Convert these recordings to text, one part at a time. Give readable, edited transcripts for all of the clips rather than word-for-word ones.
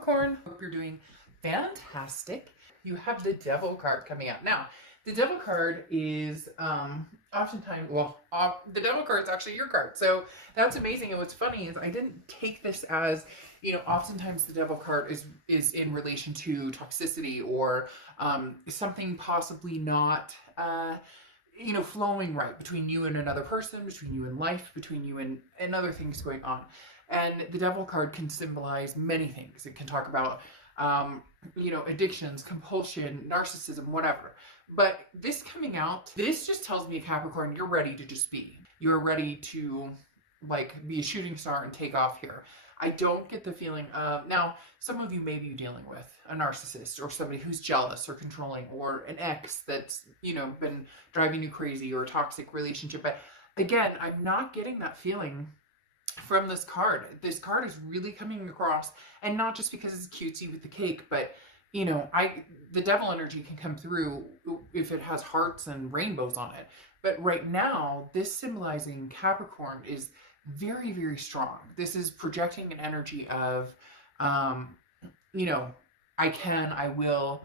Capricorn. Hope you're doing fantastic. You have the Devil card coming out. Now, the Devil card is oftentimes, the Devil card is actually your card. So that's amazing. And what's funny is I didn't take this as, oftentimes the Devil card is in relation to toxicity or something possibly not, flowing right between you and another person, between you and life, between you and other things going on. And the Devil card can symbolize many things. It can talk about, addictions, compulsion, narcissism, whatever. But this coming out, this just tells me, Capricorn, you're ready to just be. You're ready to, be a shooting star and take off here. I don't get the feeling of, now, some of you may be dealing with a narcissist or somebody who's jealous or controlling or an ex that's, been driving you crazy or a toxic relationship. But again, I'm not getting that feeling from this card. This card is really coming across, and not just because it's cutesy with the cake, but the devil energy can come through if it has hearts and rainbows on it. But right now, this symbolizing Capricorn is very, very strong. This is projecting an energy of, I can, I will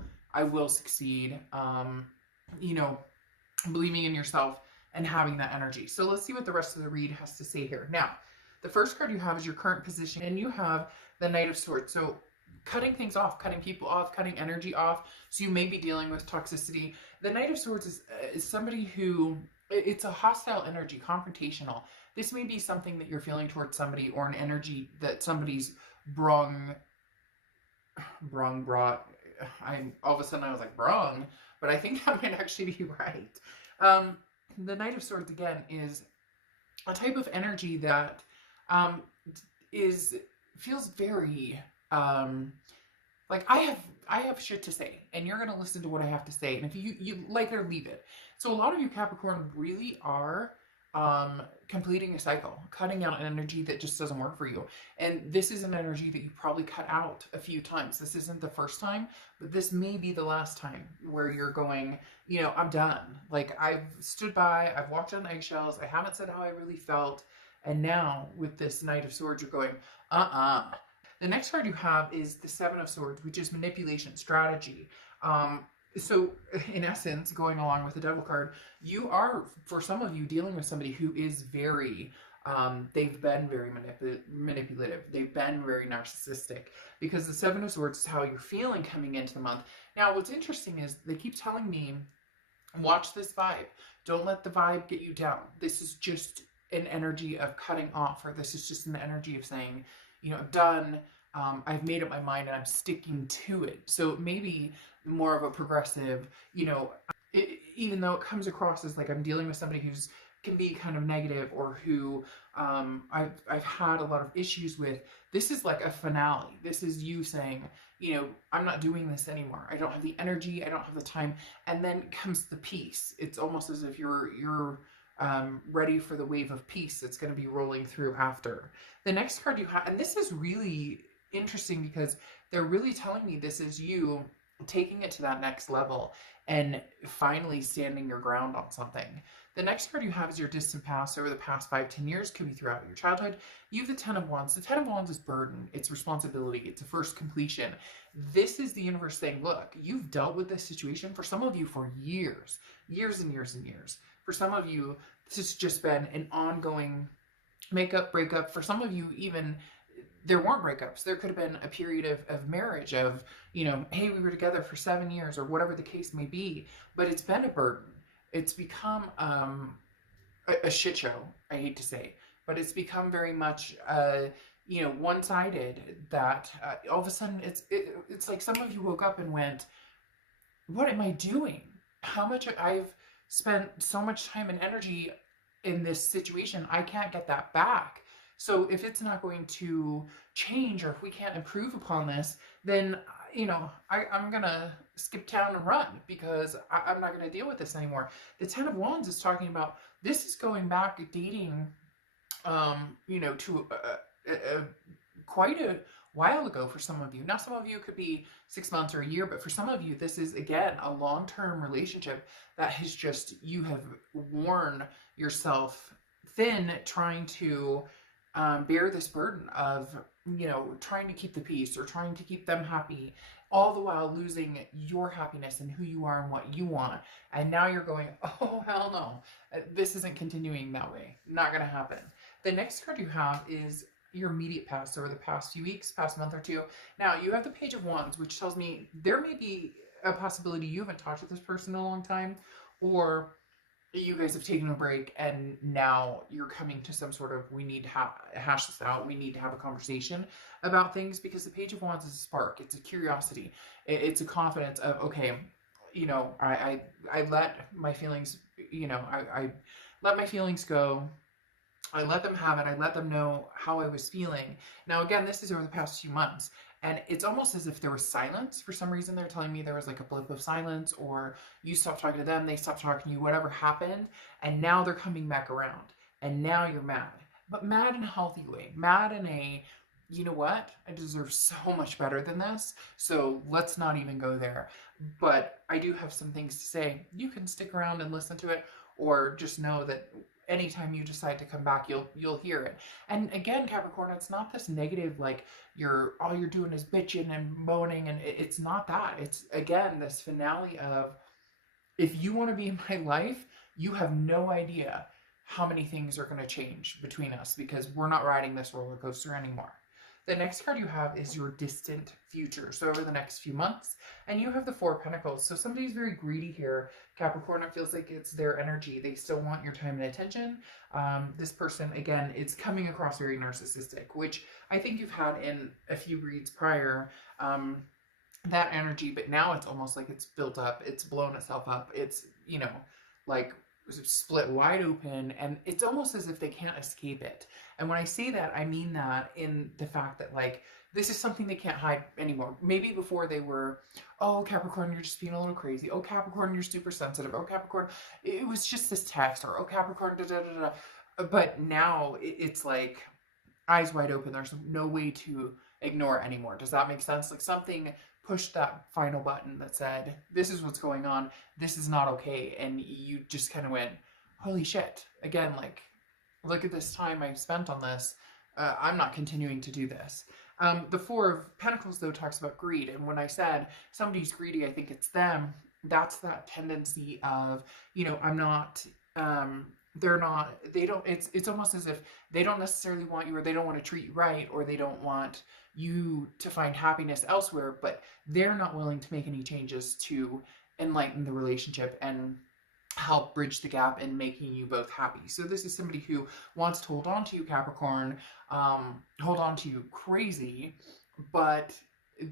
succeed, believing in yourself and having that energy. So let's see what the rest of the read has to say here. Now, the first card you have is your current position, and you have the Knight of Swords. So cutting things off, cutting people off, cutting energy off. So you may be dealing with toxicity. The Knight of Swords is somebody who, it's a hostile energy, confrontational. This may be something that you're feeling towards somebody, or an energy that somebody's brought. All of a sudden I was like, brung, but I think that might actually be right. The Knight of Swords, again, is a type of energy that feels very, I have shit to say, and you're going to listen to what I have to say. And if you like it or leave it. So a lot of you Capricorn really are completing a cycle, cutting out an energy that just doesn't work for you. And this is an energy that you probably cut out a few times. This isn't the first time, but this may be the last time where you're going, I'm done. I've stood by, I've walked on eggshells, I haven't said how I really felt. And now with this Knight of Swords, you're going, The next card you have is the Seven of Swords, which is manipulation, strategy. So in essence, going along with the Devil card, you are, for some of you, dealing with somebody who is very, they've been very manipulative. They've been very narcissistic, because the Seven of Swords is how you're feeling coming into the month. Now, what's interesting is they keep telling me, watch this vibe. Don't let the vibe get you down. This is just an energy of cutting off, or this is just an energy of saying, I'm done. I've made up my mind and I'm sticking to it. So maybe more of a progressive, even though it comes across as like I'm dealing with somebody who's can be kind of negative, or who I've had a lot of issues with. This is like a finale. This is you saying, I'm not doing this anymore. I don't have the energy. I don't have the time. And then comes the peace. It's almost as if you're ready for the wave of peace that's going to be rolling through after. The next card you have, and this is really interesting because they're really telling me this is you taking it to that next level and finally standing your ground on something. The next card you have is your distant past. Over the past 5-10 years, could be throughout your childhood. You have the Ten of Wands. The Ten of Wands is burden. It's responsibility. It's a first completion. This is the universe saying, look, you've dealt with this situation, for some of you, for years and years and years. For some of you, this has just been an ongoing makeup, breakup. For some of you, even, there weren't breakups. There could have been a period of marriage of, hey, we were together for 7 years, or whatever the case may be, but it's been a burden. It's become a shit show, I hate to say, but it's become very much, one-sided, that all of a sudden it's like some of you woke up and went, what am I doing? How much I've spent so much time and energy in this situation, I can't get that back. So if it's not going to change, or if we can't improve upon this, then, I'm going to skip town and run, because I'm not going to deal with this anymore. The Ten of Wands is talking about, this is going back dating, to quite a while ago for some of you. Now, some of you could be 6 months or a year, but for some of you, this is, again, a long-term relationship that has just, you have worn yourself thin trying to bear this burden of, you know, trying to keep the peace or trying to keep them happy, all the while losing your happiness and who you are and what you want. And now you're going, oh, hell no. This isn't continuing that way. Not going to happen. The next card you have is your immediate past, over the past few weeks, past month or two. Now, you have the Page of Wands, which tells me there may be a possibility you haven't talked to this person in a long time, or you guys have taken a break and now you're coming to some sort of, we need to hash this out. We need to have a conversation about things, because the Page of Wands is a spark. It's a curiosity. It's a confidence of, okay, you know, I let my feelings, you know, I let my feelings go. I let them have it. I let them know how I was feeling. Now, again, this is over the past few months. And it's almost as if there was silence. For some reason, they're telling me there was like a blip of silence, or you stopped talking to them, they stopped talking to you, whatever happened. And now they're coming back around. And now you're mad. But mad in a healthy way. Mad in a, you know what? I deserve so much better than this. So let's not even go there. But I do have some things to say. You can stick around and listen to it, or just know that anytime you decide to come back, you'll hear it. And again, Capricorn, it's not this negative, like all you're doing is bitching and moaning, and it's not that. It's, again, this finale of, if you want to be in my life, you have no idea how many things are going to change between us, because we're not riding this roller coaster anymore. The next card you have is your distant future. So over the next few months, and you have the Four of Pentacles. So somebody's very greedy here, Capricorn. It feels like it's their energy. They still want your time and attention. This person, again, it's coming across very narcissistic, which I think you've had in a few reads prior, that energy, but now it's almost like it's built up. It's blown itself up. It's, you know, like split wide open, and it's almost as if they can't escape it. And when I say that, I mean that in the fact that, like, this is something they can't hide anymore. Maybe before they were, oh, Capricorn, you're just being a little crazy. Oh, Capricorn, you're super sensitive. Oh, Capricorn, it was just this text. Or, oh, Capricorn, da da da da. But now it's like eyes wide open. There's no way to ignore it anymore. Does that make sense? Like, something pushed that final button that said, this is what's going on. This is not okay. And you just kind of went, holy shit. Again, like, look at this time I spent on this. I'm not continuing to do this. The Four of Pentacles, though, talks about greed. And when I said somebody's greedy, I think it's them. That's that tendency of, you know, I'm not, they're not, they don't, it's almost as if they don't necessarily want you, or they don't want to treat you right, or they don't want you to find happiness elsewhere, but they're not willing to make any changes to enlighten the relationship and help bridge the gap in making you both happy. So this is somebody who wants to hold on to you, Capricorn, hold on to you crazy, but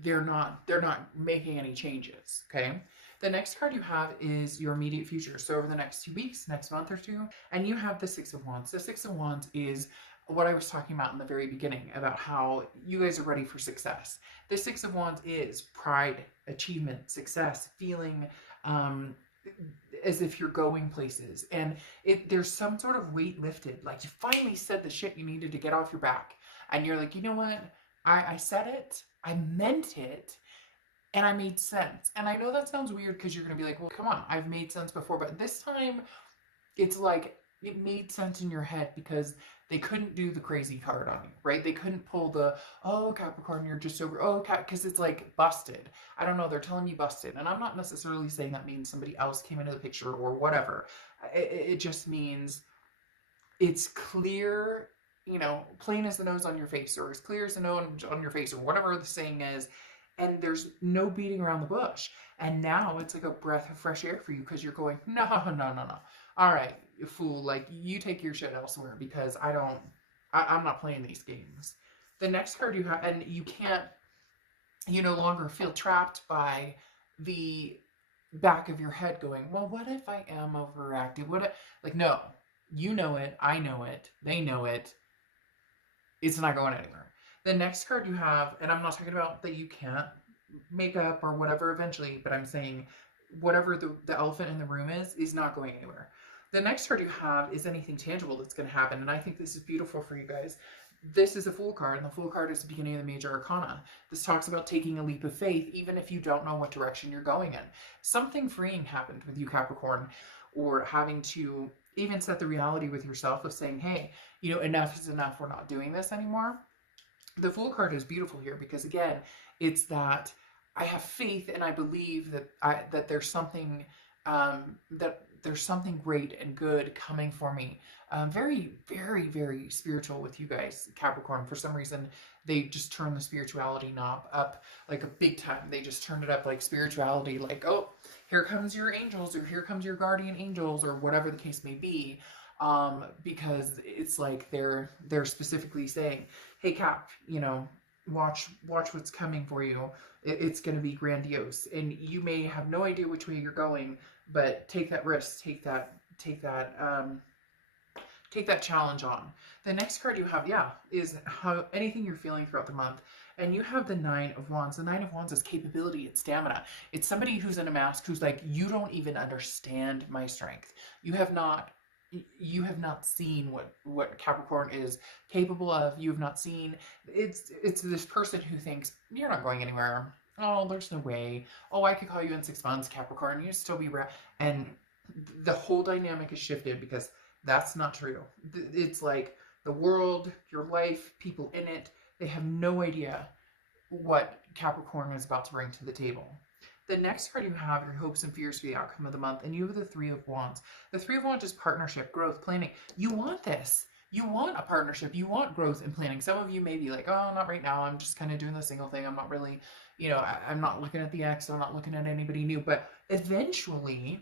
they're not making any changes. Okay. The next card you have is your immediate future. So over the next 2 weeks, next month or two, and you have the Six of Wands. The Six of Wands is what I was talking about in the very beginning, about how you guys are ready for success. The Six of Wands is pride, achievement, success, feeling as if you're going places, and there's some sort of weight lifted. Like, you finally said the shit you needed to get off your back, and you're like, you know what? I said it, I meant it, and I made sense. And I know that sounds weird, because you're gonna be like, well, come on, I've made sense before, but this time it's like it made sense in your head, because they couldn't do the crazy card on you, right? They couldn't pull the, oh, Capricorn, you're just over, oh, because it's like busted. I don't know, they're telling me busted. And I'm not necessarily saying that means somebody else came into the picture or whatever. It just means it's clear, you know, plain as the nose on your face, or as clear as the nose on your face, or whatever the saying is. And there's no beating around the bush. And now it's like a breath of fresh air for you, because you're going, no. All right, you fool, like, you take your shit elsewhere, because I'm not playing these games. The next card you have, and you no longer feel trapped by the back of your head going, well, what if I am overactive? Like, no, you know it, I know it, they know it. It's not going anywhere. The next card you have, and I'm not talking about that you can't make up or whatever eventually, but I'm saying whatever the elephant in the room is not going anywhere. The next card you have is anything tangible that's going to happen, and I think this is beautiful for you guys. This is a Fool card, and the Fool card is the beginning of the major arcana. This talks about taking a leap of faith, even if you don't know what direction you're going in. Something freeing happened with you, Capricorn, or having to even set the reality with yourself of saying, hey, you know, enough is enough. We're not doing this anymore. The Fool card is beautiful here because, again, it's that I have faith and I believe that there's something great and good coming for me. Very, very, very spiritual with you guys, Capricorn. For some reason, they just turn the spirituality knob up like a big time. They just turn it up like spirituality, like, oh, here comes your angels, or here comes your guardian angels, or whatever the case may be. Because it's like they're specifically saying, hey, Cap, you know, watch what's coming for you. It's going to be grandiose, and you may have no idea which way you're going, but take that risk, take that challenge on. The next card you have, yeah, is how anything you're feeling throughout the month. And you have the Nine of Wands. The Nine of Wands is capability, it's stamina. It's somebody who's in a mask who's like, you don't even understand my strength. You have not seen what Capricorn is capable of. You have not seen. It's this person who thinks you're not going anywhere. Oh, there's no way. Oh, I could call you in 6 months, Capricorn. You'd still be and the whole dynamic is shifted because that's not true. It's like the world, your life, people in it, they have no idea what Capricorn is about to bring to the table. The next card you have, your hopes and fears for the outcome of the month, and you have the Three of Wands. The Three of Wands is partnership, growth, planning. You want this. You want a partnership. You want growth and planning. Some of you may be like, oh, not right now. I'm just kind of doing the single thing. I'm not really, you know, I'm not looking at the ex. I'm not looking at anybody new. But eventually,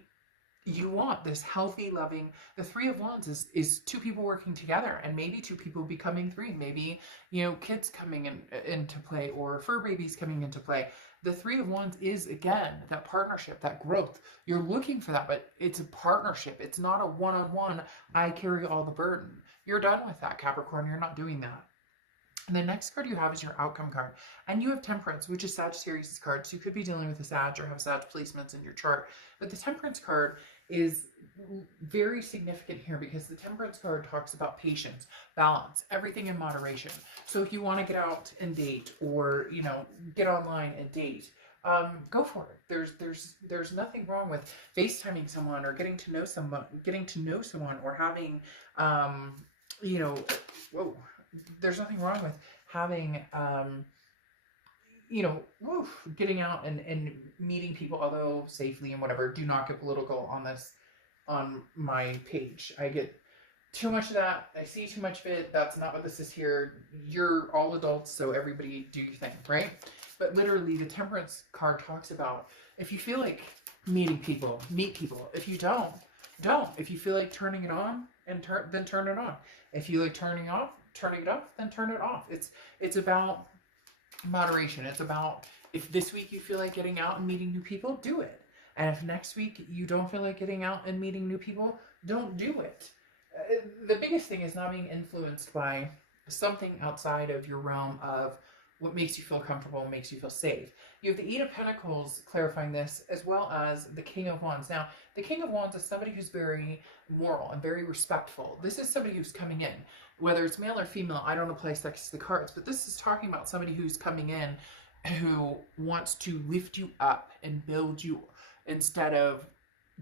you want this healthy, loving. The Three of Wands is two people working together, and maybe two people becoming three. Maybe, you know, kids coming into play, or fur babies coming into play. The Three of Wands is, again, that partnership, that growth. You're looking for that, but it's a partnership. It's not a one-on-one, I carry all the burden. You're done with that, Capricorn. You're not doing that. And the next card you have is your outcome card. And you have Temperance, which is Sagittarius' card. So you could be dealing with a Sag or have Sag placements in your chart. But the Temperance card is very significant here because the Temperance card talks about patience, balance, everything in moderation. So if you want to get out and date, or, you know, get online and date, go for it. There's nothing wrong with FaceTiming someone or getting to know someone, or having, you know, whoa. There's nothing wrong with having, you know, getting out and meeting people, although safely and whatever. Do not get political on this, on my page. I get too much of that. I see too much of it. That's not what this is here. You're all adults, so everybody do your thing, right? But literally, the Temperance card talks about, if you feel like meeting people, meet people. If you don't. If you feel like turning it on, then turn it on. If you like turning it off, then turn it off. It's about moderation. It's about, if this week you feel like getting out and meeting new people, do it. And if next week you don't feel like getting out and meeting new people, don't do it. The biggest thing is not being influenced by something outside of your realm of what makes you feel comfortable, makes you feel safe. You have the Eight of Pentacles clarifying this, as well as the King of Wands. Now, the King of Wands is somebody who's very moral and very respectful. This is somebody who's coming in, whether it's male or female. I don't apply sex to the cards, but this is talking about somebody who's coming in who wants to lift you up and build you instead of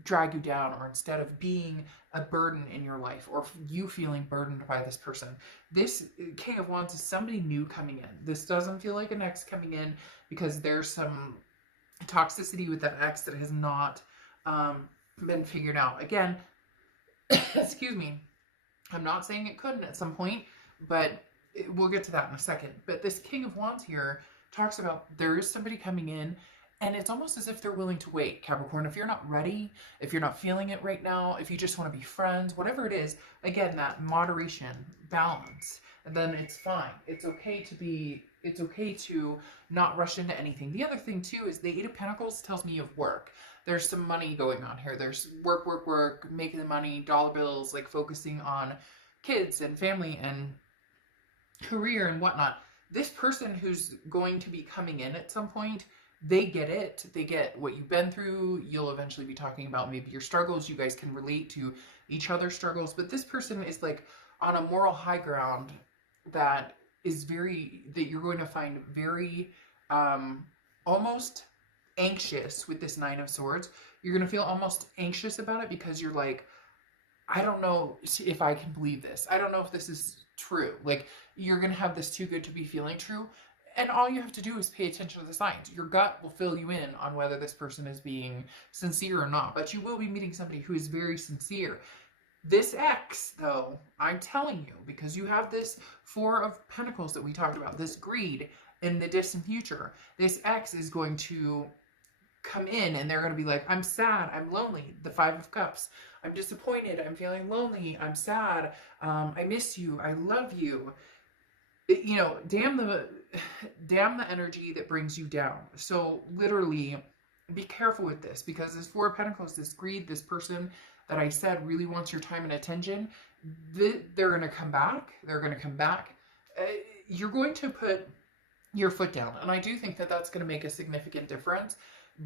drag you down, or instead of being a burden in your life, or you feeling burdened by this person. This King of Wands is somebody new coming in. This doesn't feel like an ex coming in, because there's some toxicity with that ex that has not been figured out. Again, excuse me, I'm not saying it couldn't at some point, but we'll get to that in a second. But this King of Wands here talks about there is somebody coming in, and it's almost as if they're willing to wait, Capricorn. If you're not ready, if you're not feeling it right now, if you just want to be friends, whatever it is, again, that moderation, balance, and then it's fine. It's okay to not rush into anything. The other thing too is the Eight of Pentacles tells me of work. There's some money going on here. There's work, making the money, dollar bills, like focusing on kids and family and career and whatnot. This person who's going to be coming in at some point, they get it. They get what you've been through. You'll eventually be talking about maybe your struggles. You guys can relate to each other's struggles. But this person is like on a moral high ground that you're going to find very almost anxious with this Nine of Swords. You're going to feel almost anxious about it, because you're like, I don't know if I can believe this. I don't know if this is true. Like, you're going to have this too good to be feeling true. And all you have to do is pay attention to the signs. Your gut will fill you in on whether this person is being sincere or not. But you will be meeting somebody who is very sincere. This X, though, I'm telling you, because you have this Four of Pentacles that we talked about, this greed in the distant future, this X is going to come in and they're going to be like, I'm sad, I'm lonely. The Five of Cups, I'm disappointed, I'm feeling lonely, I'm sad, I miss you, I love you. You know, damn the energy that brings you down. So literally be careful with this, because this Four of Pentacles, this greed, this person that I said really wants your time and attention, they're going to come back. They're going to come back. You're going to put your foot down. And I do think that that's going to make a significant difference.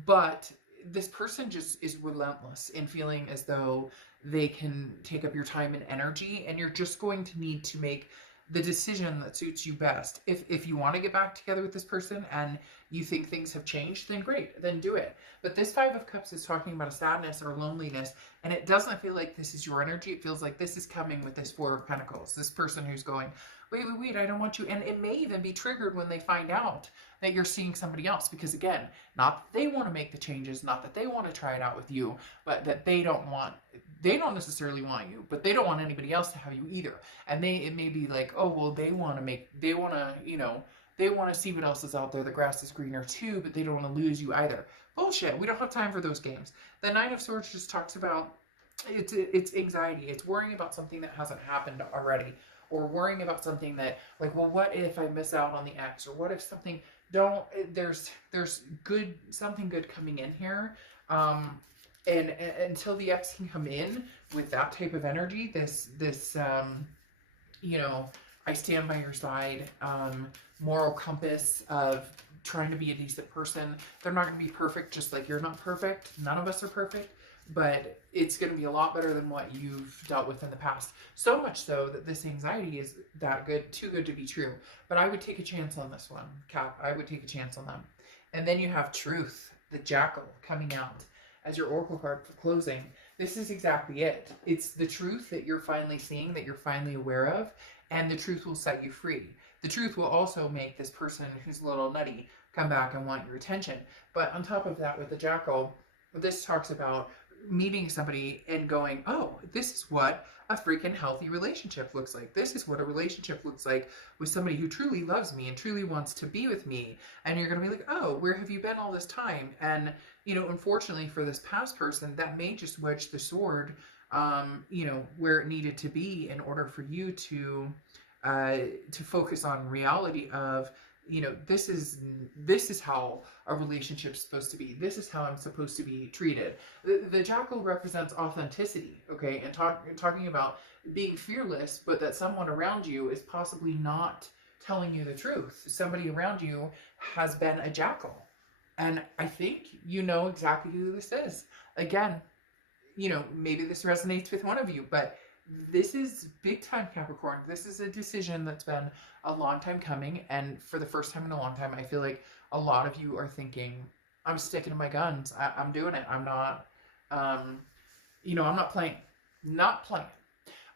But this person just is relentless in feeling as though they can take up your time and energy. And you're just going to need to make the decision that suits you best. If you want to get back together with this person and you think things have changed, then great, then do it. But this Five of Cups is talking about a sadness or loneliness, and it doesn't feel like this is your energy. It feels like this is coming with this Four of Pentacles. This person who's going, wait, I don't want you. And it may even be triggered when they find out that you're seeing somebody else, because again, not that they want to make the changes, not that they want to try it out with you, but that they don't necessarily want you, but they don't want anybody else to have you either. And it may be like, oh, well, they want to see what else is out there. The grass is greener too, but they don't want to lose you either. Bullshit. We don't have time for those games. The Nine of Swords just talks about it's anxiety. It's worrying about something that hasn't happened already, or worrying about something that, like, well, what if I miss out on the X, or what if something there's something good coming in here. And until the X can come in with that type of energy, this you know, I stand by your side, moral compass of trying to be a decent person. They're not going to be perfect, just like you're not perfect. None of us are perfect, but it's going to be a lot better than what you've dealt with in the past. So much so that this anxiety is that good, too good to be true. But I would take a chance on this one, Cap. I would take a chance on them. And then you have Truth, the Jackal, coming out as your oracle card for closing. This is exactly it. It's the truth that you're finally seeing, that you're finally aware of, and the truth will set you free. The truth will also make this person who's a little nutty come back and want your attention. But on top of that, with the Jackal, this talks about meeting somebody and going, oh, this is what a freaking healthy relationship looks like. This is what a relationship looks like with somebody who truly loves me and truly wants to be with me. And you're going to be like, oh, where have you been all this time? And, you know, unfortunately for this past person, that may just wedge the sword, you know, where it needed to be in order for you to focus on reality of, you know, this is how a relationship's supposed to be. This is how I'm supposed to be treated. The Jackal represents authenticity, okay? And talking about being fearless, but that someone around you is possibly not telling you the truth. Somebody around you has been a Jackal. And I think you know exactly who this is. Again, you know, maybe this resonates with one of you, but this is big time, Capricorn. This is a decision that's been a long time coming, and for the first time in a long time, I feel like a lot of you are thinking, I'm sticking to my guns. I'm doing it. I'm not, you know, I'm not playing. Not playing.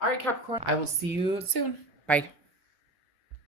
All right, Capricorn. I will see you soon. Bye.